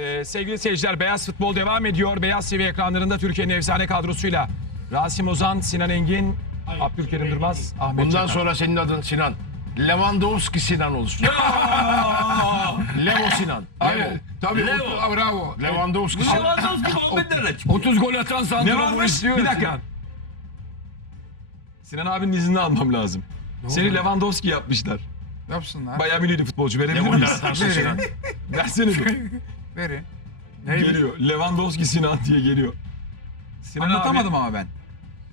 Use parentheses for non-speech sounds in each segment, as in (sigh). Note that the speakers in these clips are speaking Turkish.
Ee, sevgili seyirciler Beyaz Futbol devam ediyor. Beyaz TV ekranlarında Türkiye'nin efsane kadrosuyla Rasim Ozan, Sinan Engin, Abdülkerim Durmaz, Ahmet Bundan Çakar. sonra senin adın Sinan. Lewandowski Sinan olsun. Levo Sinan. Levo. Evet, tabii. Leo. otu- bravo. Lewandowski Sinan. Lewandowski (laughs) Muhammed nereden çıktı? 30 gol atan Ne santrafor varmış? istiyor. Bir dakika. Sinan abinin iznini almam lazım. Seni Lewandowski yapmışlar. Yapsınlar. Bayağı milli futbolcu verebilir miyiz? Versene bir. Verin. geliyor. Lewandowski Sinan diye geliyor. Sinan Anlatamadım ama ben.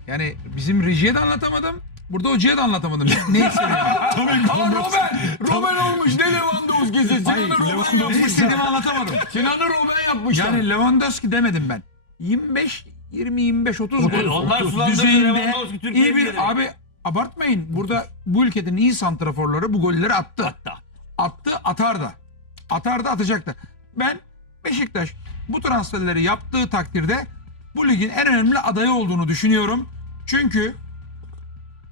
Yani bizim rejiye de anlatamadım. Burada hocaya da anlatamadım. Ne istediğimi. Aa Robben. Robben olmuş. Ne Lewandowski'si? Sinan'ı Robben ne yapmış. istediğimi anlatamadım. Sinan'ı Robben yapmışlar. Yani Lewandowski demedim ben. 25 20 25 30 Evet, gol. onlar sulandırdı Lewandowski Türkiye'ye iyi bir abi abartmayın. Burada bu ülkenin iyi santraforları bu golleri attı. Hatta. Attı atar da. Atar da atacak da. Ben Beşiktaş bu transferleri yaptığı takdirde bu ligin en önemli adayı olduğunu düşünüyorum. Çünkü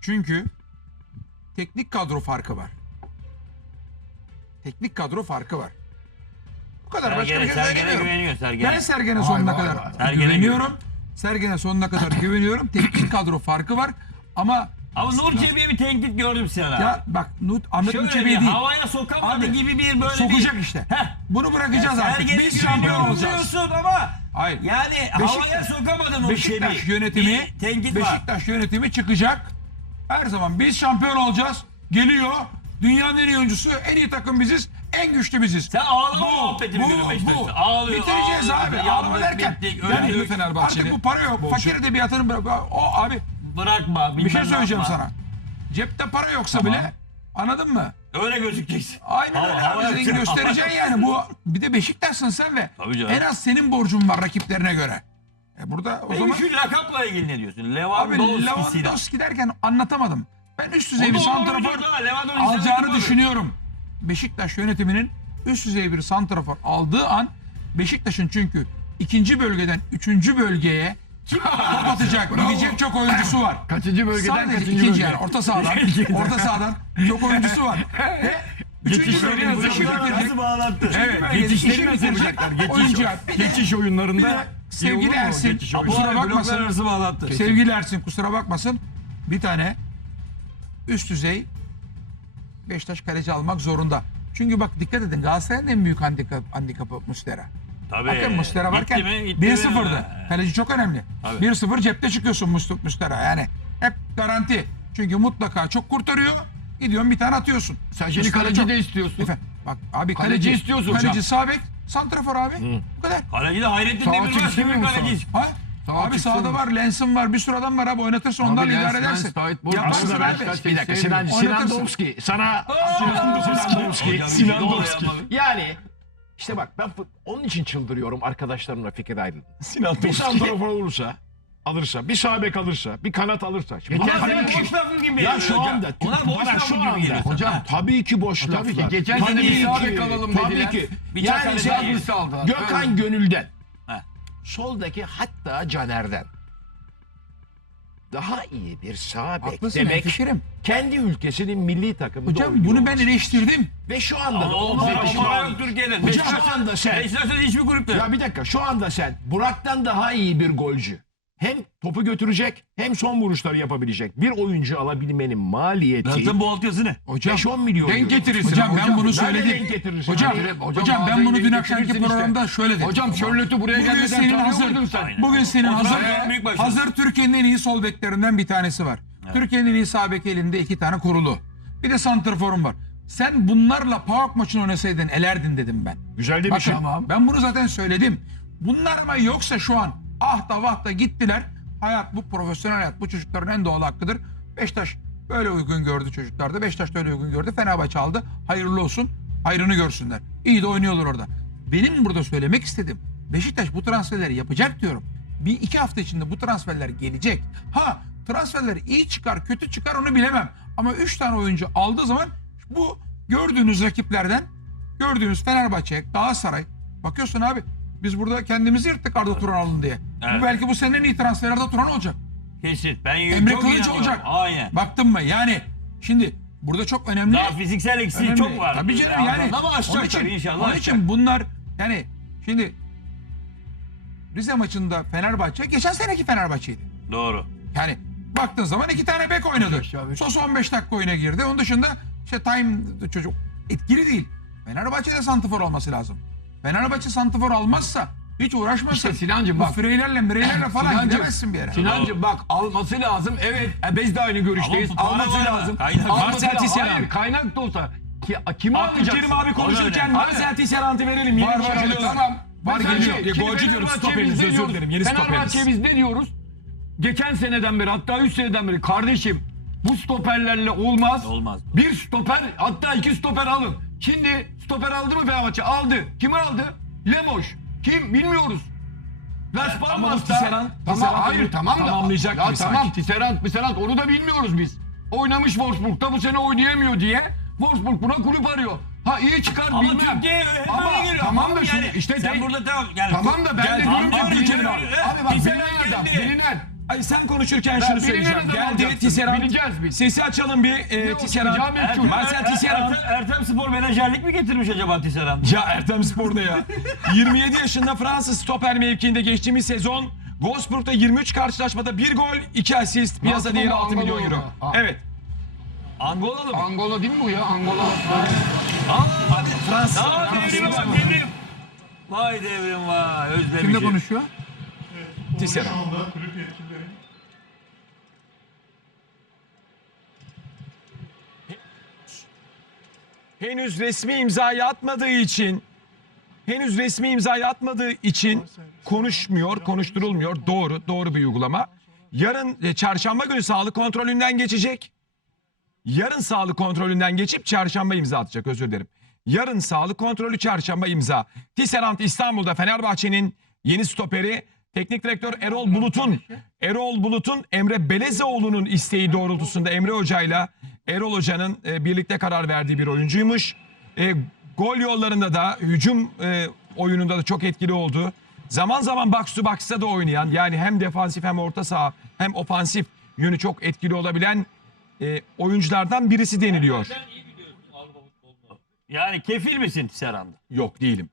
çünkü teknik kadro farkı var. Teknik kadro farkı var. Bu kadar başka bir Sergen'e, şey Sergen'e güveniyor Sergen'e. Ben Sergen'e sonuna vay, kadar vay. Sergen'e güveniyorum. Sergen'e sonuna kadar güveniyorum. Teknik kadro farkı var. Ama Ama Nur Çebi'ye bir tenkit gördüm Sinan abi. ya bak Nut Ahmet Şöyle Uçebi'ye bir değil. havaya sokamadı Abi, gibi bir böyle Sokacak bir... işte. Heh. Bunu bırakacağız artık. Sergen'e Biz şampiyon güveniyorum olacağız. diyorsun ama Hayır. yani havaya sokamadın Nur Beşiktaş Çebi'yi. yönetimi Bir tenkit var. Beşiktaş yönetimi çıkacak. Her zaman biz şampiyon olacağız. Geliyor. Dünyanın en iyi oyuncusu, en iyi takım biziz, en güçlü biziz. Sen ağlama Bu, muhabbetini bu. Beşiktaş'ta. Ağlıyor, Bitireceğiz ağlıyor, abi. yandık, Ağlama derken. bittik, öldük. Artık bu para yok. Fakir edebiyatını bırak. O abi Bırakma. bir şey söyleyeceğim yapma. sana. Cepte para yoksa bile anladın mı? Öyle gözükeceksin. Aynen Hava- öyle hava abi. Senin yapacak. göstereceksin yani. Bu bir de Beşiktaş'sın sen ve Tabii canım. en az senin borcun var rakiplerine göre. E burada o Peki zaman şu lakapla ilgili ne diyorsun? abi Lewandowski Sinan. Lewandowski derken anlatamadım. Ben üst düzey bir santrafor alacağını düşünüyorum. Beşiktaş yönetiminin üst düzey bir santrafor aldığı an Beşiktaş'ın çünkü ikinci bölgeden üçüncü bölgeye top atacak, gidecek çok oyuncusu var. Kaçıncı bölgeden Sadece kaçıncı ikinci bölge? yani orta sahadan, (laughs) orta sahadan çok oyuncusu var. Ve (laughs) üçüncü bölgenin nasıl başı yapacaklar? bitirecek. Nasıl bağlattı? Evet, Geçişleri işi nasıl yapacaklar? Geçiş, oyuncu. Bir de- geçiş bir oyunlarında de sevgili iyi olur mu o Ersin, geçiş kusura bakmasın. arası bağlattı. Sevgili Ersin kusura bakmasın. Bir tane üst düzey Beşiktaş kaleci almak zorunda. Çünkü bak dikkat edin Galatasaray'ın en büyük handikap, handikapı Muslera. Tabii. Bakın Muslera varken Gitti mi? Gitti mi? 1-0'dı. Ha. Kaleci çok önemli. Tabii. 1-0 cepte çıkıyorsun Mus- Muslera yani. Hep garanti. Çünkü mutlaka çok kurtarıyor. Gidiyorsun bir tane atıyorsun. Sen şimdi kaleci çok- de istiyorsun. Efendim, bak abi Kaleci kaleci, istiyorsun Kaleci sağ bek, santrafor abi. Bu kadar. Kaleci de Hayrettin Sağ Demirbaş çıksın gibi mı kaleci. Ha? Sağ abi çıksın sağda var, Lensin var, bir sürü adam var abi oynatırsın onlarla Lens, idare Lens, edersin. Tayt, Buruk, Yaparsın Aslında abi. Beşiktaş- Bir dakika. Sinan, Oynatırsın. Sinandowski. Sana Sinandowski. Sinandowski. Yani işte bak ben fut- onun için çıldırıyorum arkadaşlarımla fikir ayrıldım. Sinan Bir Toski. santrafor olursa alırsa, bir sağ bek alırsa, bir kanat alırsa. Şimdi Geçen sene tabii ki- boş lafı gibi Ya geliyor şu hocam. anda Onlar boş bana lafı şu gibi anda geliyor. hocam tabii ki boş Tabii ki. laflar. Geçen Tabii sene bir ki. sağ bek alalım Tabii dediler. ki. Bir yani tane aldılar. Gökhan. Gönül'den. Heh. Soldaki hatta Caner'den. Daha iyi bir sağ bek Haklısın demek fikrim. kendi ülkesinin milli takımında Hocam oynuyor bunu ben olması. eleştirdim. Ve şu anda da Ama olmaz. olmaz. Şu an- Türkiye'de. Ve Beşiktaş- şu anda sen Beşiktaş'ta hiçbir kulüpte. ya bir dakika şu anda sen Burak'tan daha iyi bir golcü. Hem topu götürecek hem son vuruşları yapabilecek bir oyuncu alabilmenin maliyeti Zaten bu altyazı ne? Hocam 5-10 milyon Denk euro. getirirsin. Hocam ben bunu Nerede söyledim. denk getirirsin? Hocam, Hani- hocam, ben bunu dün denk akşamki getirirsin programda şöyle dedim. Hocam Şörlöt'ü buraya Bugün gelmeden senin tanıyor hazır, sen? Bugün senin O hazır, büyük başarı. hazır Türkiye'nin en iyi sol beklerinden bir tanesi var. Türkiye'nin en iyi sağ beki elinde iki tane kurulu. Bir de santrforum var. Sen bunlarla PAOK maçını oynasaydın elerdin dedim ben. Güzel Bakın demişim. ben bunu zaten söyledim. Bunlar ama yoksa şu an ah da vah da gittiler. Hayat bu profesyonel hayat bu çocukların en doğal hakkıdır. Beşiktaş böyle uygun gördü çocuklarda. Beşiktaş da öyle uygun gördü. Fenerbahçe aldı. Hayırlı olsun. Hayrını görsünler. İyi de oynuyorlar orada. Benim burada söylemek istedim. Beşiktaş bu transferleri yapacak diyorum. Bir iki hafta içinde bu transferler gelecek. Ha transferler iyi çıkar kötü çıkar onu bilemem. Ama üç tane oyuncu aldığı zaman bu gördüğünüz rakiplerden gördüğünüz Fenerbahçe, Galatasaray. Bakıyorsun abi biz burada kendimizi yırttık Arda Turan alın diye. Evet. Bu belki bu senenin iyi transferi Arda Turan olacak. Kesin. Ben Emre çok Kılıç inanıyorum. olacak. Aynen. Baktın mı? Yani şimdi burada çok önemli. Daha fiziksel eksiği önemli. çok var. Tabii canım yani. Ama Onun aşacaklar için, inşallah. onun aşacak. için bunlar yani Şimdi Rize maçında Fenerbahçe geçen seneki Fenerbahçe'ydi. Doğru. Yani baktığın zaman iki tane bek oynadı. Sos 15 dakika oyuna girdi. Onun dışında işte time çocuk etkili değil. Fenerbahçe'de santifor olması lazım. Fenerbahçe santifor almazsa hiç uğraşmazsa İşte Sinancım bu bak. freylerle mireylerle falan Sinancım, gidemezsin bir yere. Sinancım bak alması lazım. Evet e, biz de aynı görüşteyiz. Ama bu alması var lazım. kaynak. Alması Marcel lazım. Tisserand. Hayır kaynak da olsa. Ki, kimi alacaksın? Abdülkerim abi konuşurken Aynen. Marcel Tisserant'ı verelim. Var, var. Tamam. Var Mesela geliyor. şey, Ya, golcü diyoruz, stoperiniz, özür dilerim, yeni Fenerbahçe stoperiniz. biz ne diyoruz? Geçen seneden beri hatta 3 seneden beri kardeşim bu stoperlerle olmaz. Olmaz. Bir stoper hatta iki stoper alın. Şimdi stoper aldı mı Fenerbahçe? Aldı. Kimi aldı? Lemoş. Kim? Bilmiyoruz. Las Palmas'ta. Tisserand- Tamam, Tisserand hayır tamam da. tamamlayacak ya tamam. Tisserand, Tisserand onu da bilmiyoruz biz. Oynamış Wolfsburg'da bu sene oynayamıyor diye. Wolfsburg buna kulüp arıyor. Ha iyi çıkar Ama bilmem. Türkiye Ama geliyor. tamam da Yani şimdi işte sen de- burada tamam. Yani, Tamam da ben Gel- de diyorum ki bilinen abi. Bak bilinen adam. Bilinen. Ay sen konuşurken şunu bilinen söyleyeceğim. adam Geldi. Tisserand. Bileceğiz biz. Sesi açalım bir. E, Tisserand. çıkacağı meçhul. Marcel Er- Tisserand. Ertem, Ertem Spor menajerlik mi getirmiş acaba Tisserand? Ya Ertem Spor ne ya? (laughs) 27 yaşında Fransız stoper mevkiinde geçtiğimiz sezon Wolfsburg'da 23 karşılaşmada 1 gol, 2 asist, piyasa Nasıl değeri bu 6 milyon euro. Evet. Angolalı mı? Angola değil mi bu ya? Angola. Fransız. Aa devrim bak devrim. Vay devrim vay özlemişim. Kimle konuşuyor? Tisserand. Henüz resmi imzayı atmadığı için henüz resmi imzayı atmadığı için konuşmuyor, konuşturulmuyor. Doğru, doğru bir uygulama. Yarın e, çarşamba günü sağlık kontrolünden geçecek. Yarın sağlık kontrolünden geçip çarşamba imza atacak özür dilerim. Yarın sağlık kontrolü çarşamba imza. Tisserand İstanbul'da Fenerbahçe'nin yeni stoperi teknik direktör Erol Bulut'un Erol Bulut'un Emre Belezoğlu'nun isteği doğrultusunda Emre Hoca'yla Erol Hoca'nın e, birlikte karar verdiği bir oyuncuymuş. E, gol yollarında da hücum e, oyununda da çok etkili oldu. Zaman zaman box to box'ta da oynayan yani hem defansif hem orta saha hem ofansif yönü çok etkili olabilen e, oyunculardan birisi deniliyor. Yani kefil misin Tisserand'a? Yok değilim.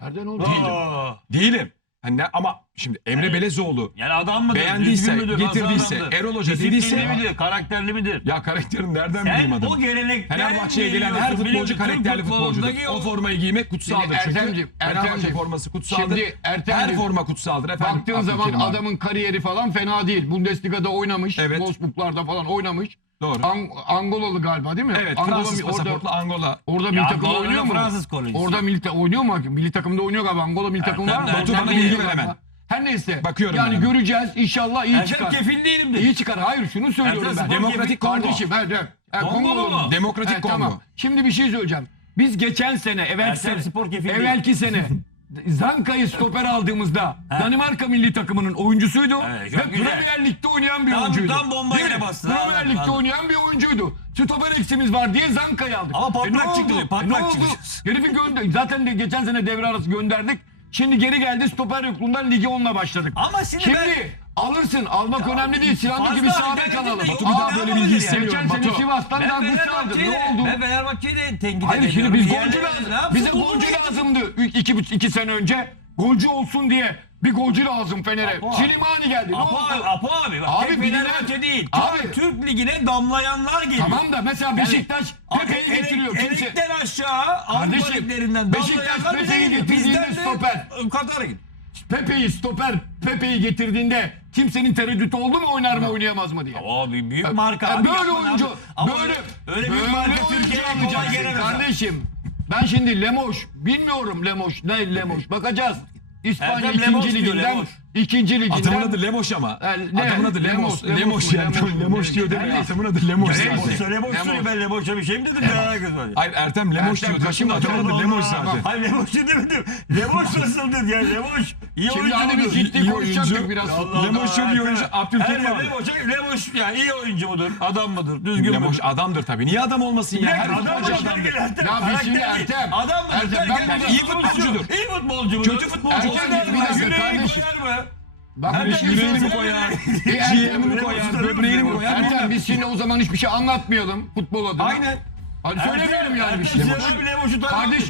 Nereden oldu? Aa, Değilim. Hani ne- ama şimdi Emre Belezoğlu Yani adam mıdır? Beğendiyse, düzgün müdür, getirdiyse, adamdır? Erol Hoca Disiplinli dediyse- midir, karakterli midir? ya karakterini nereden bileyim Sen adamı? o gelenekten Fenerbahçe'ye gelen her geliyorsun? futbolcu Biliyorsun, Türk karakterli futbolcudur. futbolundaki O formayı giymek kutsaldır Şimdi çünkü. Ertemciğim, Fenerbahçe Ertemciğim, forması kutsaldır. şimdi Ertemciğim, her forma kutsaldır efendim. Baktığın zaman Abdülkerim abi. adamın kariyeri falan fena değil. Bundesliga'da oynamış. Evet. Wolfsburg'larda falan oynamış. Doğru. An- Angolalı galiba değil mi? Evet Angola Fransız mi- orada, pasaportlu Angola. orada milli takımda Angola'da oynuyor mu? Fransız kolonisi. Orada milli, oynuyor mu? Milli takımda oynuyor galiba. Angola milli takımı var mı? Ertem bana bilgi ver hemen. Her neyse. Bakıyorum Yani ben göreceğiz. İnşallah iyi Ertem çıkar. kefil değilim de. İyi çıkar. Hayır şunu söylüyorum Ertem ben. Demokratik Kongo. Kardeşim evet, evet. Evet, Kongo Kongolu mu? Demokratik Evet, Kongo. Tamam. Şimdi bir şey söyleyeceğim. Biz geçen sene, evvelki Ertem sene, Spor evvelki sene (laughs) Zanka'yı stoper aldığımızda Danimarka milli takımının oyuncusuydu Evet, ve güzel. Premier Lig'de oynayan bir Tam- oyuncuydu. tam bomba Değil yere mi? bastı. Premier Lig'de anladım. oynayan bir oyuncuydu. Stoper eksimiz var diye Zanka'yı aldık. Ama patlak ne çıktı, oldu? patlak ne oldu? çıktı. Herifi gönder. Zaten de geçen sene devre arası gönderdik. Şimdi geri geldi stoper yokluğundan ligi onunla başladık. Ama şimdi Şimdi ben- alırın. Almak önemli değil. Sinan'daki gibi sahada kalalım. Batu bir daha böyle ne bilgi istemiyorum. Geçen sene Batu. Sivas'tan daha Ben güçlü aldı. Ne oldu? ben Fenerbahçe'yi de tenkit Hayır şimdi biz golcü ne lazım. Bize golcü lazımdı iki, iki, sene önce. Golcü olsun diye bir golcü lazım Fener'e. Silimani geldi. Ne Apo oldu? abi, Apo abi. Bak, Abi Fenerbahçe değil. Abi. Türk Ligine damlayanlar geliyor. Tamam da mesela Beşiktaş Abi, Pepe'yi getiriyor. Kimse... Elekten aşağı Avrupa liglerinden Beşiktaş Pepe'yi getirdiğinde stoper. Katar'a gidiyor. Pepe'yi stoper Pepe'yi getirdiğinde kimsenin tereddütü oldu mu oynar mı oynayamaz mı diye. Abi büyük marka. Ya abi, böyle yapma oyuncu, abi. Ama böyle öyle büyük marka oyuncu Türkiye'ye kolay gelemez. Kardeşim ben şimdi Lemoş bilmiyorum Lemoş ne Lemoş bakacağız. İspanya Lemos diyor, liginden Lemos. İkinci liginden. Adamın adı Lemoş ama. Ha, ne? Adamın adı Lemos. Lemos, Lemos yani. Lemos mu? Lemoş diyor Neyse. demeyin. Adamın adı. Neyse. zaten. Söyle boş söyle ben Leboş'a bir şey mi dedim? Ne alakası var? Hayır Ertem Ertem diyor. kaşın Adamın adı Tamam. zaten. Hayır Leboş demedim. Leboş nasıldır ya Leboş? İyi Şimdi oyuncu hani bir mudur? ciddi konuşacaktık biraz. Lemoş çok iyi oyuncu. Abdülkerim abi. Leboş yani iyi oyuncu mudur? Adam mıdır? Düzgün Lemoş müdür? adamdır tabii. Niye adam olmasın ya? Her adam adamdır. Ertem, Ya biz şimdi. Ertem, Adam mıdır? Ertem, ben iyi futbolcudur. İyi futbolcu mudur? Kötü futbolcu Ertem, bir dakika kardeşim. Bak bir şey Yüreğini mi koyar? Ciğerini mi koyar? Böbreğini mi koyar? Ertem biz şimdi o zaman hiçbir şey anlatmayalım futbol adına. Aynen. Hadi söylemeyelim yani bir şey. Ertem. Kardeş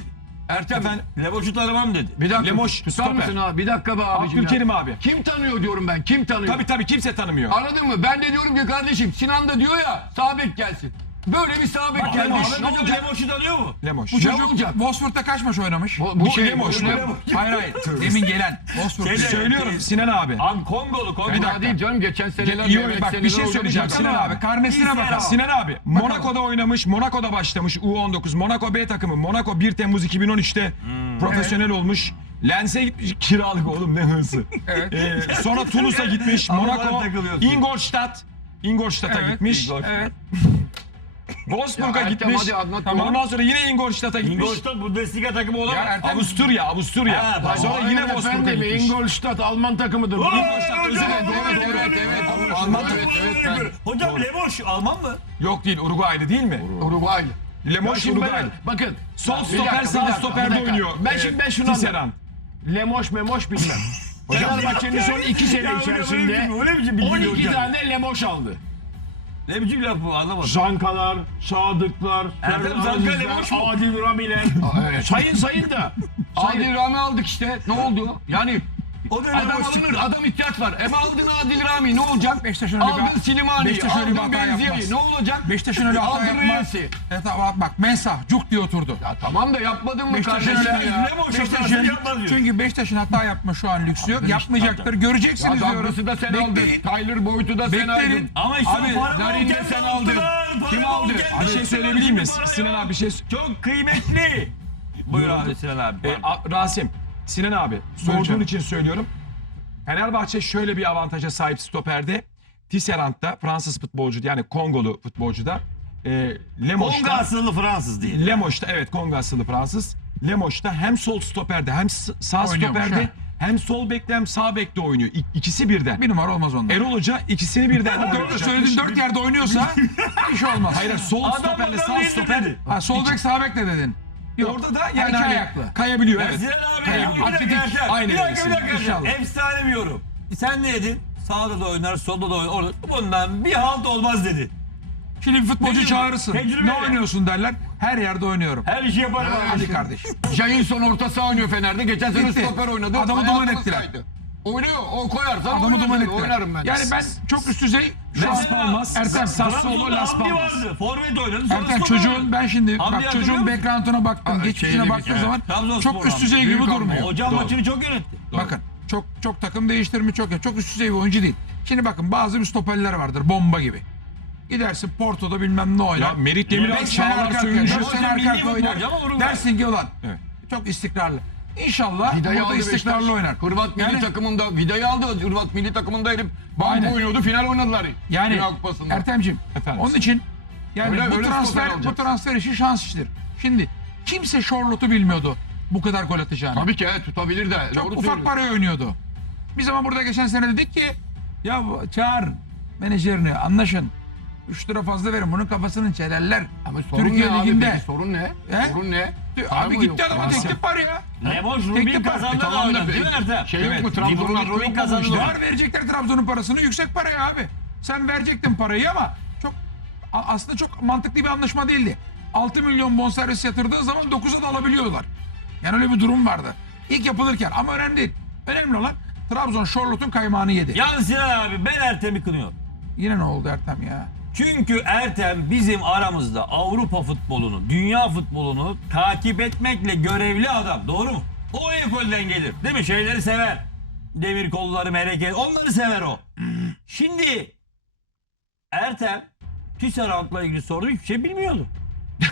Ertem Efendim? Levoş'u tanımam dedi. bir dakika Lemoş, tutar mısın abi? Bir dakika be abicim ya. Abdülkerim abi. Kim tanıyor diyorum ben. Kim tanıyor? Tabii tabii kimse tanımıyor. Anladın mı? Ben de diyorum ki kardeşim Sinan da diyor ya sağ bek gelsin. Böyle bir sağ bek gelmiş. Lemoş, Ne olacak? Levoş'u tanıyor mu? Lemoş. Bu Ne çocuk? Wolfsburg'da kaç maç oynamış? Bu, bu şey Lemoş. Lemoş. Lemoş. hayır hayır. (laughs) Demin gelen. Wolfsburg'da. Şeyde- Söylüyorum Sinan abi. Am Kongolu Kongo. Fena değil canım geçen seneler. İyi oyun. Bak bir şey söyleyeceğim Bakalım Sinan abi. Karnesine abi. Sinan abi. Monaco'da oynamış. Monaco'da başlamış U19. Monaco B takımı. Monaco 1 Temmuz 2013'te profesyonel olmuş. Lens'e gitmiş. Kiralık oğlum ne hızı. Evet. Ee, sonra Toulouse'a gitmiş. Monaco, takılıyorsun. Ingolstadt. Ingolstadt'a gitmiş. Evet. Wolfsburg'a Ya Ertem, gitmiş. hadi anlat. Tamam. Ondan sonra yine Ingolstadt'a gitmiş. Ingolstadt Bundesliga takımı Ya olamaz. Ertem Avusturya, Avusturya. Ha, tamam. sonra yine Aynen Wolfsburg'a efendim, gitmiş. Ingolstadt Alman takımıdır. Ingolstadt özür Evet, dilerim. doğru, doğru, evet, evet. Alman Evet, evet, evet. Hocam Levoş Alman mı? Yok değil Uruguaylı değil mi? Uruguay. Lemoş Ya şimdi ben- Uruguaylı. Bakın. Sol Bir stoper bir sağ dakika, stoperde bir dakika. oynuyor. Ben şimdi ben şunu anladım. Tisserand. Lemoş memoş bilmem. Fenerbahçe'nin son iki sene Ya öyle- içerisinde öyle- öyle bir şey bildiğin 12 hocam. tane lemoş aldı. Ne biçim laf bu anlamadım. Zankalar, Sadıklar, Erdem Ferdi Zanka Azizler, Lemoş mu? Adil Ramiler. sayın sayın da. Adil Rami aldık işte. Ne oldu? Yani O da adam alınır. çıktı. Adam ihtiyaç var. Hem aldın Adil Rami ne olacak? Beşiktaş'ın öyle Aldın Silimani, Beşiktaş öyle bir aldın hata yapmaz. Ne olacak? Beşiktaş'ın öyle hata Aldın yapmaz. Reyes'i. Evet abi bak Mensah cuk diye oturdu. Ya tamam da yapmadın mı Beşiktaş'ın kardeşim öyle ya? Lemoş Beşiktaş'ın yapmaz yapmaz diyor. çünkü Beşiktaş'ın hata yapma şu an lüksü yok. Yapmayacaktır. Ya Göreceksiniz diyorum. Douglas'ı da sen aldın. Bekleyin. Tyler Boyd'u da sen aldın. Ama işte Abi, o para Larin'i de sen aldın. Kim aldı? Bir şey söyleyebilir miyiz? Sinan abi bir şey... Çok kıymetli. Buyur abi Sinan abi. E, a- Rasim, Sinan abi sorduğun için söylüyorum. Fenerbahçe şöyle bir avantaja sahip stoperde. Tisserand'da Fransız futbolcu yani Kongolu futbolcuda. E, Kongo Lemoş'ta, asıllı Fransız değil. Lemoş'ta evet Kongo asıllı Fransız. Lemoş'ta hem sol stoperde hem sağ Oynuyormuş, stoperde ha. hem sol bekle hem sağ bekte oynuyor. İ- ikisi birden. Bir numara olmaz onda. Erol Hoca ikisini birden Dört, oynatacak. söylediğin dört yerde oynuyorsa (laughs) iş olmaz. Hayır sol Adam stoperle adam sağ değildir stoper. dedi. Ha, sol bek sağ bek ne dedin? Yok. Orada da yani iki hani ayaklı. kayabiliyor evet. Sinan abi Kayabiliyor. bir dakika Atletik, Ertem. aynı Bir dakika bir dakika. İnşallah. Ertem. Efsane bir yorum. Sen ne dedin? Sağda da oynar, solda da oynar. Bundan bir halt olmaz dedi. Şimdi bir futbolcu Tecrübe- çağırırsın. tecrübeyle. Ne oynuyorsun derler. Her yerde oynuyorum. Her işi yaparım. abi. Hadi kardeşim. (laughs) Jailson orta saha oynuyor Fener'de. Geçen sene Bitti. stoper oynadı. Adamı Hayatını duman ettiler. saydı. Oynuyor. O koyarsan Adamı oynarım, duman ettiler. Oynarım ben. Yani ben çok üst düzey şu an Las Palmas, Ertem, Sassuolo, Las Hamdi Palmas. vardı. Forvet oynadı. sonra Ertem stoper çocuğun ben şimdi Hamdi bak hatırlıyor çocuğun musun? background'una baktım. Aa, geçmişine şeyini baktığım güzel. zaman Trabzonspor çok üst düzey gibi Büyük durmuyor. Hocam Doğru. maçını çok yönetti. Bakın çok çok takım değiştirmiş çok çok üst düzey bir oyuncu değil. Şimdi bakın bazı bir stoperler vardır bomba gibi. Gidersin Porto'da bilmem ne oynar. Ya Merit Demiral, Beş sene Çağlar arka arkaya, Söyüncü. dört sene Hocam arka milli arkaya oynar. futbolcu ama Uruguay. Dersin ki ulan Evet. çok istikrarlı. İnşallah Vida'yı burada aldı istikrarlı Beşiktaş. oynar. Hırvat milli Yani- takımında Vida'yı aldı. Hırvat milli takımında herif Aynen. oynuyordu. Final oynadılar. Yani Dünya Kupası'nda. Ertem'cim Efendim? onun için yani Öyle- bu öyle transfer bu alacaksın. transfer işi şans işidir. Şimdi kimse Charlotte'u bilmiyordu bu kadar gol atacağını. Tabii ki tutabilir de. Çok Doğru ufak söylüyorsun. paraya oynuyordu. Biz ama burada geçen sene dedik ki ya bu- çağır menajerini anlaşın. 3 lira fazla verin bunun kafasını çelerler. Ama sorun Türkiye ne abi Ligi'nde. peki? Sorun ne? He? Sorun ne? Var Abi mı gitti yok? adama Var. teklif var ya. Teklif Rubin var. kazandı da Tamam da oynadı değil mi Ertem? Şey yok mu? Evet. Trabzon'un hakkı yok mu bu kazandı işte? da. Var verecekler Trabzon'un parasını yüksek paraya abi. Sen verecektin parayı ama çok a- aslında çok mantıklı bir anlaşma değildi. 6 milyon bonservis yatırdığın zaman 9'a da alabiliyorlar. Yani öyle bir durum vardı. İlk yapılırken ama önemli değil. Önemli olan Trabzon Charlotte'un kaymağını yedi. Yalnız Sinan abi ben Ertem'i kınıyorum. Yine ne oldu Ertem ya? Çünkü Ertem bizim aramızda Avrupa futbolunu, dünya futbolunu takip etmekle görevli adam. Doğru mu? O ekolden gelir. Değil mi? Şeyleri sever. Demir kolları, meleke. Onları sever o. Şimdi Ertem Tisserand'la ilgili sordu hiçbir şey bilmiyordu.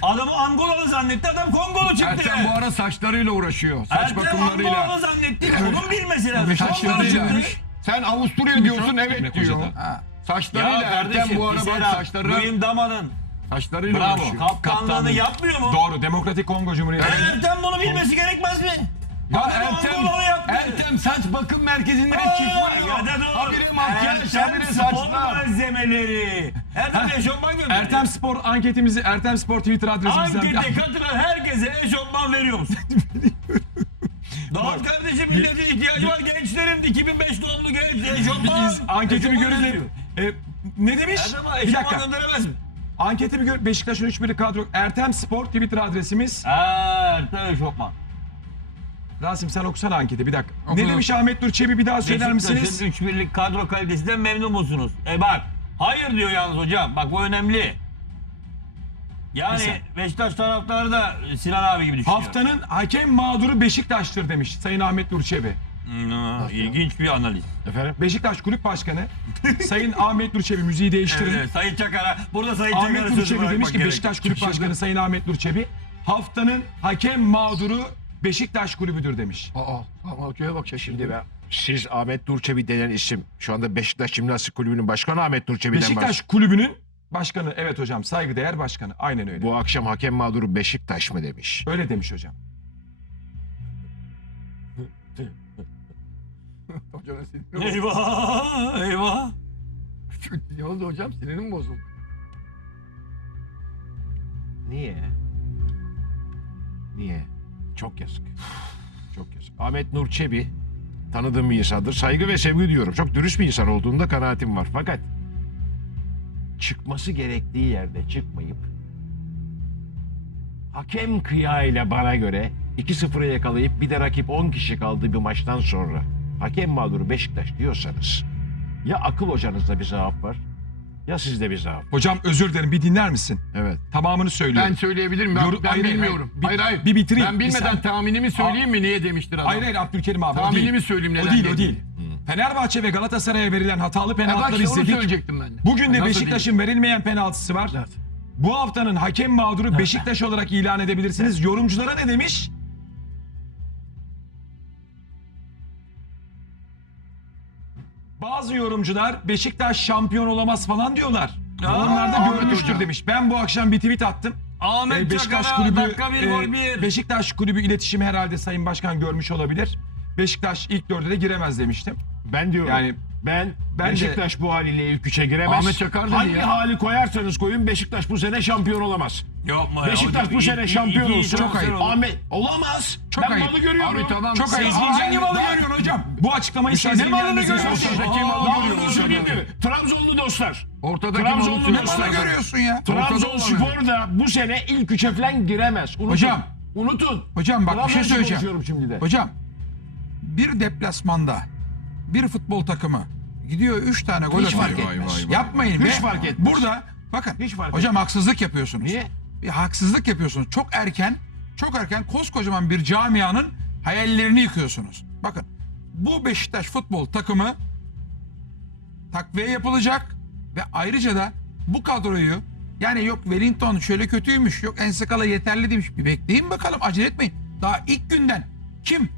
Adamı Angolalı zannetti. Adam Kongolu çıktı. Ertem bu ara saçlarıyla uğraşıyor. Saç Ertem bakımlarıyla. Angolalı zannetti. Onun bilmesi lazım. Demiş. Sen Avusturya diyorsun evet diyor. Ha. Saçlarıyla Ya Ertem kardeşim bu ara bak saçları Dwayne Daman'ın saçlarıyla Bravo. uğraşıyor. kaptanlığını Kaptanlığı. yapmıyor mu? Doğru. Demokratik Kongo Cumhuriyeti. Ertem bunu bilmesi gerekmez mi? Ya Adam Ertem, yaptı. Ertem saç bakım merkezinde hep Aa, var ya da doğru. Habire makyaj, Ertem habire spor saçlar. malzemeleri. Ertem eşofman gönderiyor. Ertem Spor anketimizi Ertem Spor Twitter adresimizden Ankete katılan herkese eşofman veriyor musun? Dağıt kardeşim milletin ihtiyacı var. Gençlerin 2005 doğumlu genç eşofman. biz anketimi eşofman görelim. E, ne demiş? Ertem Bir dakika. gönderemez mi? Anketi bir gör. Beşiktaş'ın 3 biri kadro. Ertem Spor Twitter adresimiz. Ertem eşofman. Rasim sen okusana anketi bir dakika. Oku. Ne demiş Ahmet Nur Çebi bir daha söyler misiniz? Beşiktaş'ın 3 birlik kadro kalitesinden memnun musunuz? E bak hayır diyor yalnız hocam. Bak bu önemli. Yani. Beşiktaş taraftarı da Sinan abi gibi düşünüyor. Haftanın hakem mağduru Beşiktaş'tır demiş Sayın Ahmet Nur Çebi. Hmm, ilginç bir analiz. Efendim? Beşiktaş Kulüp Başkanı (laughs) Sayın Ahmet Nur Çebi müziği değiştirin. Evet, Sayın Çakar'a burada Sayın Ahmet Çakar'a Nur sözü Çebi demiş ki gerek. Beşiktaş Kulüp Başkanı Sayın Ahmet Nur Çebi haftanın hakem mağduru Beşiktaş kulübüdür demiş. Aa, tamam hocaya bak şaşırdı. Şimdi ben, siz Ahmet Nurçebi denen isim şu anda Beşiktaş Jimnastik Kulübü'nün başkanı Ahmet Nurçebi'den Beşiktaş kulübünün başkanı evet hocam saygıdeğer başkanı aynen öyle. Bu akşam hakem mağduru Beşiktaş mı demiş. Öyle demiş hocam. Hocanın siniri (laughs) bozuldu. Eyvah eyvah. (laughs) Ne oldu hocam? Sinirim bozuldu. Niye? Niye? Çok yazık. Çok yazık. Ahmet Nur Çebi tanıdığım bir insandır. Saygı ve sevgi duyuyorum. Çok dürüst bir insan olduğunda kanaatim var. Fakat çıkması gerektiği yerde çıkmayıp hakem kıyağıyla bana göre 2-0'a yakalayıp bir de rakip 10 kişi kaldığı bir maçtan sonra hakem mağduru Beşiktaş diyorsanız ya akıl hocanızda bir zaaf var ya sizde bir zaaf. Hocam özür dilerim bir dinler misin? Evet. Tamamını söylüyorum. Ben söyleyebilirim. Ben, Yorum- ben hayır, bilmiyorum. hayır. Hayır Bir- hayır. bir bitireyim. Ben Bir bilmeden saniye. tahminimi söyleyeyim mi niye demiştir adam? Hayır hayır Abdülkerim abi o Tahminimi değil. söyleyeyim O neden değil o dedi. değil. Fenerbahçe ve Galatasaray'a verilen hatalı Ha, penaltıları onu izledik. söyleyecektim ben de. Bugün de Beşiktaş'ın verilmeyen penaltısı var. Bu haftanın hakem mağduru Beşiktaş olarak ilan edebilirsiniz. Yorumculara ne demiş? Bazı yorumcular Beşiktaş şampiyon olamaz falan diyorlar. Onlar da Ahmet görmüştür Hoca. demiş. Ben bu akşam bir tweet attım. Ahmet Ee, Beşiktaş Çakar'a kulübü dakika bir gol e, bir. Beşiktaş kulübü iletişimi herhalde Sayın Başkan görmüş olabilir. Beşiktaş ilk dörde de giremez demiştim. Ben diyorum. Yani ben, ben de- Beşiktaş bu haliyle ilk üçe giremez. Ahmet Çakar dedi Hangi ya. hali koyarsanız koyun Beşiktaş bu sene şampiyon olamaz. Yapma ya. Beşiktaş bu sene şampiyon olsun. transfer oldu. Ahmet olamaz. Çok ben ayıp. malı görüyorum. Abi tamam. Çok ayıp. Sezgin Hangi geldi. malı Daha- görüyorsun hocam? Bu açıklamayı Ne sezgin malını gelmesini görüyorsun? Ortadaki malı Daha görüyorsun. söyleyeyim mi? Trabzonlu dostlar. Ortadaki Trabzonlu malı Ne söylüyorsun. malı görüyorsun ya? Trabzonspor da bu sene ilk üçe falan giremez. Unutun. Hocam. Unutun. Hocam bak bir şey için söyleyeceğim. konuşuyorum şimdi de. Hocam bir deplasmanda bir futbol takımı gidiyor 3 tane gol Hiç fark atıyor. etmez. Yapmayın Hiç be. fark etmez. Burada bakın Hiç fark hocam haksızlık yapıyorsunuz. Niye? Bir haksızlık yapıyorsunuz. Çok erken çok erken koskocaman bir camianın hayallerini yıkıyorsunuz. Bakın bu Beşiktaş futbol takımı takviye yapılacak ve ayrıca da bu kadroyu yani yok Wellington şöyle kötüymüş yok Ensekala yeterli demiş. Bir bekleyin bakalım acele etmeyin. Daha ilk günden kim?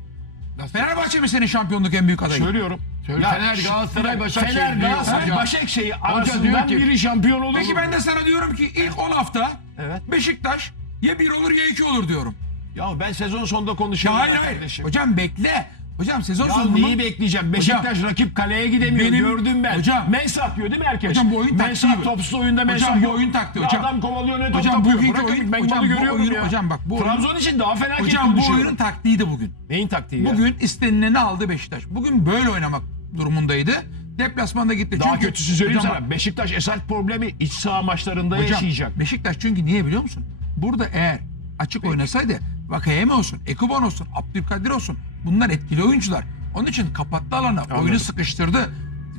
Fenerbahçe mi senin şampiyonluk en büyük adayı? Söylüyorum. Söyle, Fener, Galatasaray, Başakşehir Fener, Galatasaray. Başakşehir arasından ki- biri şampiyon olur. Peki ben de sana diyorum ki ilk 10 hafta Evet. Beşiktaş ya 1 olur ya 2 olur diyorum. Ya ben sezon sonunda Ya konuşuyorum. hayır be hayır. kardeşim. Hocam bekle. Hocam sezon Ya neyi bekleyeceğim? Beşiktaş rakip kaleye gidemiyor. Benim- Gördüm ben. Hocam- Mensah atıyor değil mi herkes? Hocam bu oyun taktiği Mensah bu. topsuz oyunda Hocam Mensah bu yok. oyun taktiği Ya hocam. Adam kovalıyor ne top Hocam tapıyor. bugünkü Bırakın oyun- ben hocam malı bu görüyorum oyunu- ya. hocam bak bu oyun- Trabzon için daha felaket Hocam bu konuşuyorum. oyunun taktiğiydi bugün. Neyin taktiği ya? Bugün istenileni aldı Beşiktaş. Bugün böyle oynamak durumundaydı. Deplasmanda gitti. daha Çünkü, kötüsü söyleyeyim Hocam sana. Beşiktaş esas problemi iç saha maçlarında Hocam, yaşayacak. Beşiktaş çünkü niye biliyor musun? Burada eğer açık oynasaydı Vakayeme olsun, Ekuban olsun, Abdülkadir olsun bunlar etkili oyuncular. Onun için kapattı alanı, oyunu sıkıştırdı.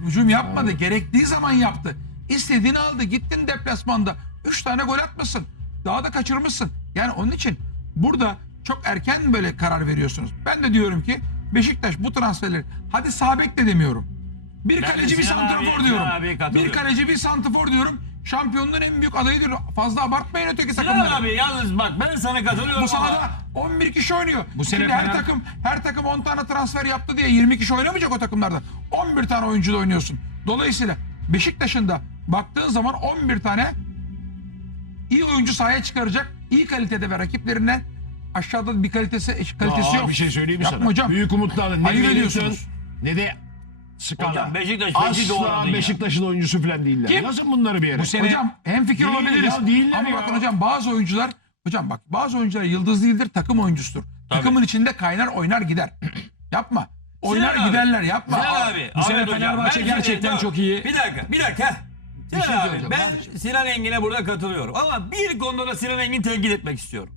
Hücum yapmadı, gerektiği zaman yaptı. İstediğini aldı, gittin deplasmanda. Üç tane gol atmışsın. Daha da kaçırmışsın. Yani onun için burada çok erken böyle karar veriyorsunuz. Ben de diyorum ki Beşiktaş bu transferleri hadi sağ bek de demiyorum. Bir Ben kaleci bir santrafor diyorum. Bir kaleci bir santrafor diyorum. Şampiyonluğun en büyük adayı diyorum. Fazla abartmayın öteki Sinan takımları. abi yalnız bak ben sana katılıyorum Bu sahada 11 kişi oynuyor. Bu sene Şimdi her Fener- takım her takım 10 tane transfer yaptı diye 20 kişi oynamayacak o takımlarda. 11 tane oyuncuyla oynuyorsun. Dolayısıyla Beşiktaş'ın da baktığın zaman 11 tane iyi oyuncu sahaya çıkaracak. iyi kalitede ve rakiplerine aşağıda bir kalitesi kalitesi Aa, yok. Bir şey söyleyeyim mi Yapma sana? hocam. Büyük umutlarla ne Ayıp ediyorsunuz. ne de Skala. Hocam Beşiktaş feci doğradın Asla ya. Beşiktaş'ın oyuncusu falan değiller. Kim? Yazın bunları bir yere. Bu sene Hocam hem fikir Değil olabiliriz. ya, değiller Ama ya. bakın hocam bazı oyuncular hocam bak bazı oyuncular yıldız değildir takım oyuncusudur. Takımın içinde kaynar oynar gider. (clears throat) Yapma. Oynar Sinan abi, giderler yapma. Sinan abi. Bu sene Ahmet hocam, Fenerbahçe ben gerçekten çok iyi. Bir dakika bir dakika. Sinan şey abi söyleyeceğim, ben Sinan Engin'e burada katılıyorum. Ama bir konuda da Sinan Engin tenkit etmek istiyorum.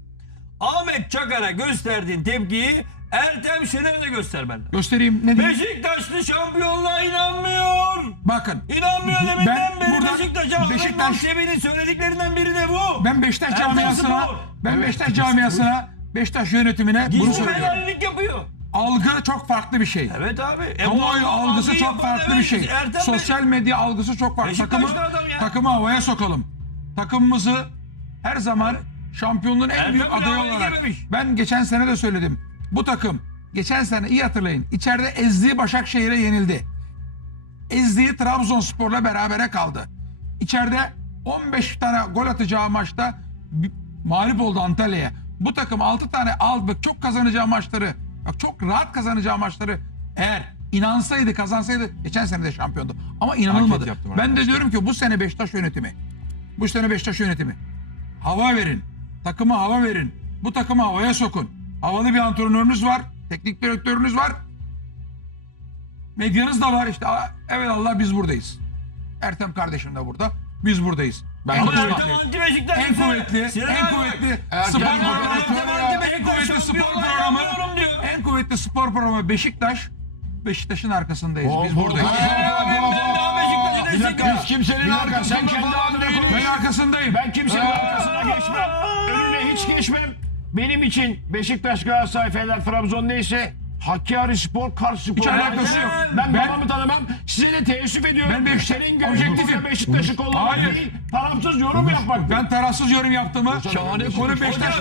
Ahmet Çakar'a gösterdiğin tepkiyi Ertem Şener'e de göster benden. Göstereyim ne diyeyim? Beşiktaşlı şampiyonluğa inanmıyor. Bakın. İnanmıyor deminden Ben beri Beşiktaş'a. Beşiktaş- Mahsebi'nin söylediklerinden biri de bu. Ben Beşiktaş Ertem camiasına Spor. ben Beşiktaş camiasına Beşiktaş yönetimine bunu Gizli söylüyorum. helallik yapıyor. Algı çok farklı bir şey. Evet abi. E, Kamuoyu algısı çok farklı evet, bir şey. Ertem Sosyal medya algısı çok farklı. Takımı, takımı havaya sokalım. Takımımızı her zaman şampiyonluğun en Ertem büyük adayı olarak. girmemiş. Ben geçen sene de söyledim. Bu takım geçen sene iyi hatırlayın. içeride ezdiği Başakşehir'e yenildi. Ezdiği Trabzonspor'la berabere kaldı. İçeride 15 tane gol atacağı maçta mağlup oldu Antalya'ya. Bu takım 6 tane al bak çok kazanacağı maçları, bak çok rahat kazanacağı maçları eğer inansaydı, kazansaydı geçen sene de şampiyondu. Ama inanılmadı. Ben de diyorum ki bu sene Beşiktaş yönetimi, bu sene Beşiktaş yönetimi hava verin. Takıma hava verin. Bu takımı havaya sokun. Havalı bir antrenörünüz var. Teknik direktörünüz var. Medyanız da var işte. Evet Allah biz buradayız. Ertem kardeşim de burada. Biz buradayız. Ben en Ama Ertem anti Beşiktaş. en kuvvetli, en kuvvetli spor programı, en kuvvetli spor programı, en kuvvetli spor programı Beşiktaş. Beşiktaş'ın arkasındayız. Biz Hop, hop, buradayız. Biz kimsenin dakika sen arkasında kendi adına konuş. Ben arkasındayım. Ben kimsenin arkasına geçmem. Önüne hiç geçmem. Benim için Beşiktaş, Galatasaray, Fener, Trabzon neyse Hakkari Spor, Kars Spor. Hiç alakası yok. Ben, Ben- babamı tanımam. Size de teessüf ediyorum. Ben Beşiktaş- Senin Objektifim. Beşiktaş'ı kollamak Hayır. değil, tarafsız yorum yapmak. Ben tarafsız yorum yaptığımı, Şahane konu. Beşiktaş.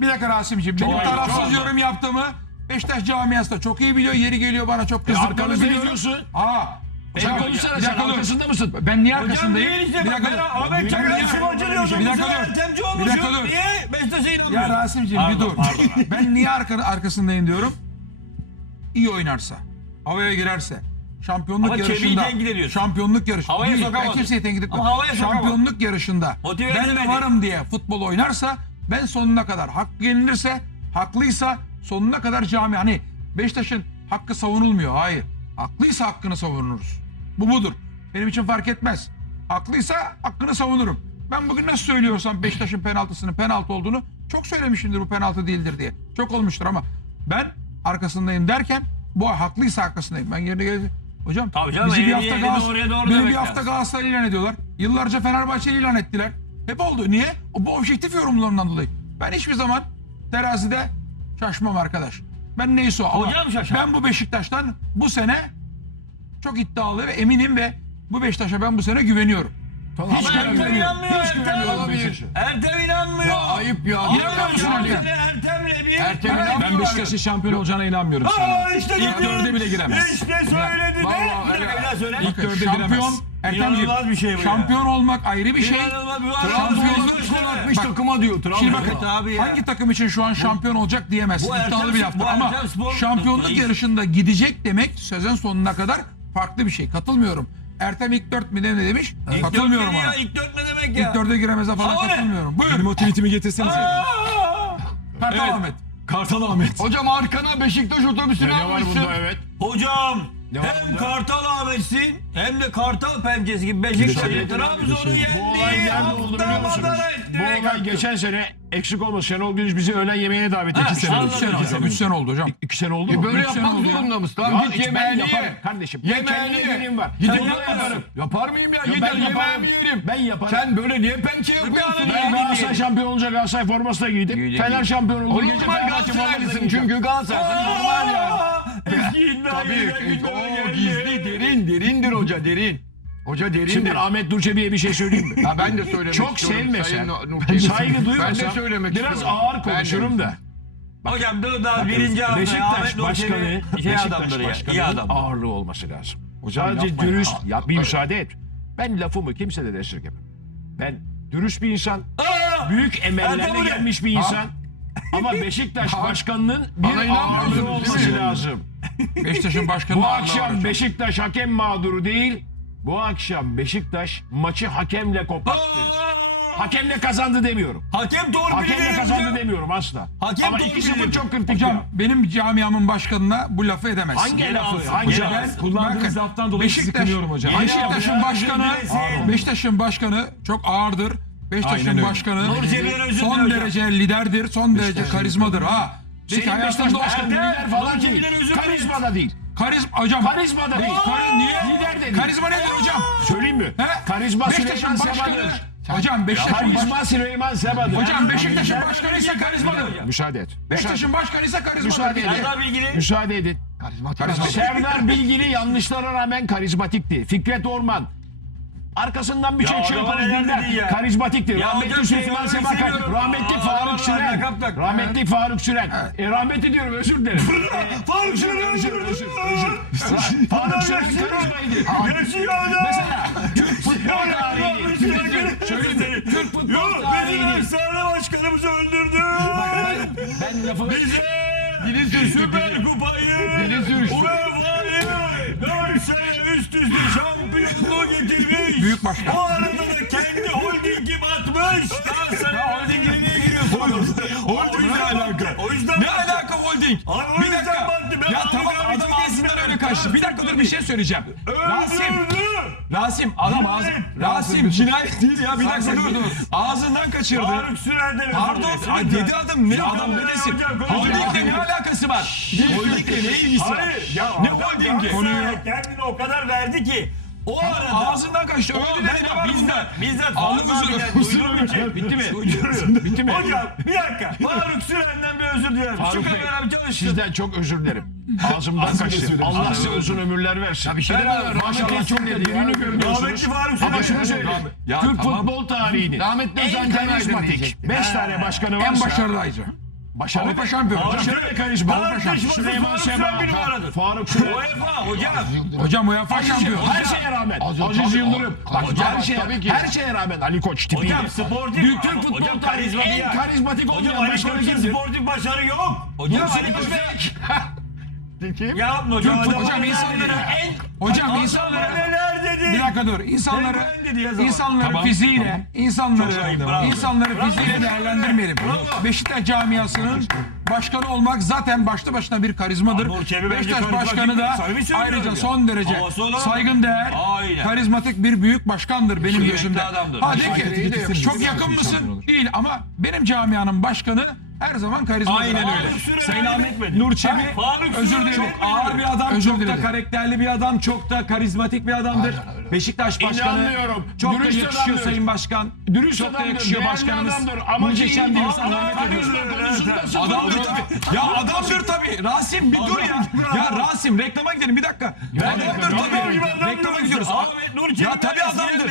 Bir dakika Rasim'ciğim. Benim tarafsız yorum yaptığımı Beşiktaş camiası da çok iyi biliyor. Yeri geliyor bana çok kızdıklarını arkanızda biliyorum. izliyorsun. Aa. Sen konuşsana sen arkasında mısın? Ben niye Hocam arkasındayım? değil işte Bir dakika ben. Ahmet Ben Çakar niye- sporcu diyordum. Bir dakika dur. Ertemci Bir olmuşum. Niye Beşiktaş'a inanmıyorum? Ya Rasim'ciğim bir dur. (laughs) ben niye arka, arkasındayım diyorum? İyi oynarsa, havaya girerse, şampiyonluk Ama yarışında, şampiyonluk yarışı. Havaya Değil, ben sokamadı. kimseyi tenkit etmem. Şampiyonluk yarışında Motive ben de varım diye futbol oynarsa ben sonuna kadar hakkı yenilirse, haklıysa sonuna kadar cami. Hani Beşiktaş'ın hakkı savunulmuyor. Hayır. Haklıysa hakkını savunuruz. Bu budur. Benim için fark etmez. Haklıysa hakkını savunurum. Ben bugün nasıl söylüyorsam Beşiktaş'ın penaltısının penaltı olduğunu çok söylemişimdir bu penaltı değildir diye. Çok olmuştur ama ben arkasındayım derken bu haklıysa arkasındayım. Ben yerine gelince hocam Tabii canım, bizi bir hafta doğruya doğru beni demek bir hafta lazım. Galatasaray ilan ediyorlar. Yıllarca Fenerbahçe ilan ettiler. Hep oldu. Niye? O, bu objektif yorumlarından dolayı. Ben hiçbir zaman terazide şaşmam arkadaş. Ben neyse o. Ama Hocam şaşar. Ben bu Beşiktaş'tan bu sene çok iddialı ve eminim ve bu Beşiktaş'a ben bu sene güveniyorum. Hiç Ama Ertem güvenmiyorum. inanmıyor Hiç. Olabilir. Ertem inanmıyor. Ya ayıp ya. İnanmıyor musun Ertem? Ertem? Ertem'le bir... Evet. inanmıyor. Ben Beşiktaş'ın şampiyon olacağına inanmıyorum. Aa işte İlk gördün. dörde bile giremez. İşte söyledi de. Vallahi Bir dakika evet. bir daha söyle. İlk dörde Şampiyon giremez. Ertemciğim. İnanılmaz bir şey bu ya. Şampiyon olmak ayrı bir şey. İnanılmaz bir Gol atmış Bak, takıma diyor. Trabzon. Şimdi bakın abi ya. hangi takım için şu an şampiyon olacak diyemezsin. Bu Ertem- İddialı bir laftır bu ama Ertem Spor- şampiyonluk yarışında gidecek demek sezon sonuna kadar farklı bir şey. Katılmıyorum. Ertem ilk dört mi ne demiş? İlk Katılmıyorum dört ne ona. ya? İlk dört ne demek ya? İlk dörde giremeze falan Aa, o ne? katılmıyorum. Buyur. Benim o tweetimi getirsenize. Aa! (laughs) Kartal Evet. Ahmet. Kartal Ahmet. Hocam arkana Beşiktaş otobüsünü Ne var almışsın. bunda evet. Hocam var hem? Kartal Ahmet'sin hem de Kartal pençesi gibi Beşiktaş'ı Trabzon'u yendi. Bu olay nerede oldu biliyor musunuz? Madara Bu olay geçen sene eksik olmasın. Şenol Güneş bizi öğlen yemeğine davet etti. Ha, İki sene oldu. anladım. Üç sene oldu hocam. İki sene oldu E mu? böyle Üç sene yapmak zorunda mısın? Tamam git yemeğini yaparım kardeşim. Yemeğini ye. güvenim var. Gidip yaparım. Yapar mıyım ya? Gider ben yaparım. yemeğimi yerim. Ben yaparım. Sen böyle niye pençe yapıyorsun? Ben Galatasaray şampiyon olunca Galatasaray forması da giydim. Fener şampiyon oldu. Gece Fenerbahçe forması da çünkü Galatasaraylısın normal yani. Tabii. O gizli derin derindir hoca derin. Hoca Şimdi derindir. ben Ahmet Nur Çebi'ye bir şey söyleyeyim mi? (laughs) Ha ben de söylemek Çok istiyorum. sevmesen, saygı Ben de duymasam söylemek biraz istiyorum. ağır Ben de. konuşurum da. Hocam dur daha birinci hafta Beşiktaş Ahmet Nur Başkanı, Çebi şey Beşiktaş adamdır ya. iyi Başkanı'nın adamdır. ağırlığı olması lazım. Hocam Sadece yapma ya. dürüst, Aa, ya, bir müsaade et. Ben lafımı kimse de esirgemem. Ben dürüst bir insan, Aa! büyük Ertem emellerle ne? gelmiş bir insan. Ama Beşiktaş Başkanı'nın Bana bir inanmıyorsunuz, ağırlığı değil olması mi? lazım. Beşiktaş'ın (laughs) başkanı Bu akşam. Beşiktaş hakem mağduru değil, bu akşam Beşiktaş maçı hakemle koparttı. Hakemle kazandı demiyorum. Hakem torpili Hakemle kazandı demiyorum asla. Hakem Ama topu 2-0 bildi. çok kritik. Hocam ya. benim camiamın başkanına bu lafı edemezsin. Hangi lafı? Hangi Hocam, lafı? Ben kullandığınız Bakın, laftan dolayı sizi kınıyorum hocam. Beşiktaş'ın başkanı. Beşiktaş'ın başkanı çok ağırdır. Beşiktaş'ın başkanı son derece liderdir, son derece karizmadır ha. Senin hayatımda Beşiktaş o başkanı lider falan değil. Karizma da değil. Karizma hocam. Karizma da değil. Kari, niye? Lider de değil. Karizma nedir hocam? Söyleyeyim mi? He? Karizma Beşiktaş'ın Süleyman başkanı. Seba'dır. Hocam Beşiktaş'ın baş... Karizma Süleyman Seba'dır. Hocam Beşiktaş'ın başkanı ise karizmadır. Müsaade et. Beşiktaş'ın başkanı ise karizmadır. Müsaade edin. Bilgili. Müsaade edin. Serdar Bilgili yanlışlara rağmen karizmatikti. Fikret Orman Arkasından bir Ya şey yaparız neler dinler. ya? Karizmatiktir. Ya rahmetli hocam Süleyman seni Seba sevmiyorum. Kaç- Rahmetli Aa, Faruk Süren. lakap tak. Rahmetli Faruk Süren. E, rahmetli diyorum özür dilerim. Faruk Özür, Süren özür, öldürdü. Faruk Süren karizmaydı. Yaşıyor adam. Mesela Türk futbol tarihini. Söyleyeyim mi? Türk futbol tarihini. efsane başkanımızı öldürdü. Ben, ben lafı... Bize Süper Kupayı UEFA'yı 4 sene üst üste şampiyonluğu getirmiş. Büyük başkan. O arada da kendi holdingi batmış. Sen holdingine niye giriyorsun? Holding ne alaka? O yüzden Ne alaka holding? Abi Bir dakika. Ya tamam adam ağzından öyle kaçtı. Bir dakika dur bir şey söyleyeceğim. Rasim. Rasim adam ağzı. Rasim cinayet değil ya bir dakika dur. Ağzından kaçırdı. Faruk Pardon. Ay dedi adam ne adam ne desin? Holdingle ne alakası var? Holdingle ne ilgisi var? Ne holdingi? Kendini o kadar verdi ki. O arada. Ağzından kaçtı. Öyle dedi ne var? Bizden, bizden duyduğum için. Bitti mi? Uyduruyor. Bitti mi? Hocam bir dakika. Faruk Süren'den bir özür dilerim. Şu Faruk Bey, kamera bir çalışsın. Sizden çok özür dilerim. Ağzımdan kaçtı. Allah size uzun ömürler versin. bir şey demiyorum. Maşallah çok dedi. Görünüyorsunuz. Rahmetli Faruk Ama Süren. şunu söyleyeyim. Ya Türk futbol tarihinin Rahmetli en Özen karizmatik. 5 tane başkanı varsa En başarılı ayrıca. Başarılı Avrupa şampiyonu. Başarılı ve karizma. Tartışmasız Süleyman Faruk Seba. Faruk Süren. UEFA hocam. Hocam UEFA şampiyonu. Her şeye rağmen. Aziz Yıldırım. Bak her şeye, her şeye rağmen Ali Koç tipiyle. Hocam sportif. Büyük Türk futbol hocam tarihinin en karizmatik Hocam olmayan Ali başkanı Koç'un sportif başarı yok. Hocam Ali Koç. Kim? Yapma hocam. Türk hocam neler insanları dedi. en hocam insanları neler dedi. bir dakika dur. İnsanları insanları Tamam, fiziğiyle, Çok insanları ayıp, bravo. insanları fiziğiyle değerlendirmeyelim. Beşiktaş camiasının başkanı olmak zaten başlı başına bir karizmadır. Beşiktaş başkanı da ayrıca ya. son derece saygın değer, Aynen. karizmatik bir büyük başkandır benim gözümde. Ha de ki çok yakın mısın? Değil ama benim camianın başkanı her zaman karizmatik. Aynen öyle. Sayın Ahmet. Nur Çebi Faruk Özür dilerim. çok ağır bir adam, Özür çok da dilerim. karakterli bir adam, çok da karizmatik bir adamdır. Beşiktaş başkanı İnanmıyorum. çok da Dürüst yakışıyor adamdır. Sayın Başkan. Dürüst çok da adamdır, yakışıyor değerli başkanımız. adamdır. Ama Muhteşem bir insan. Ama Rahmet karizma ediyoruz. konusunda sıfır Adamdır tabii. Ya adamdır tabii. Rasim bir dur ya. Ya Rasim reklama gidelim bir dakika. Adamdır Adam gibi tabii. Reklama gidiyoruz. Ahmet Nur Çebi Ya tabii adamdır.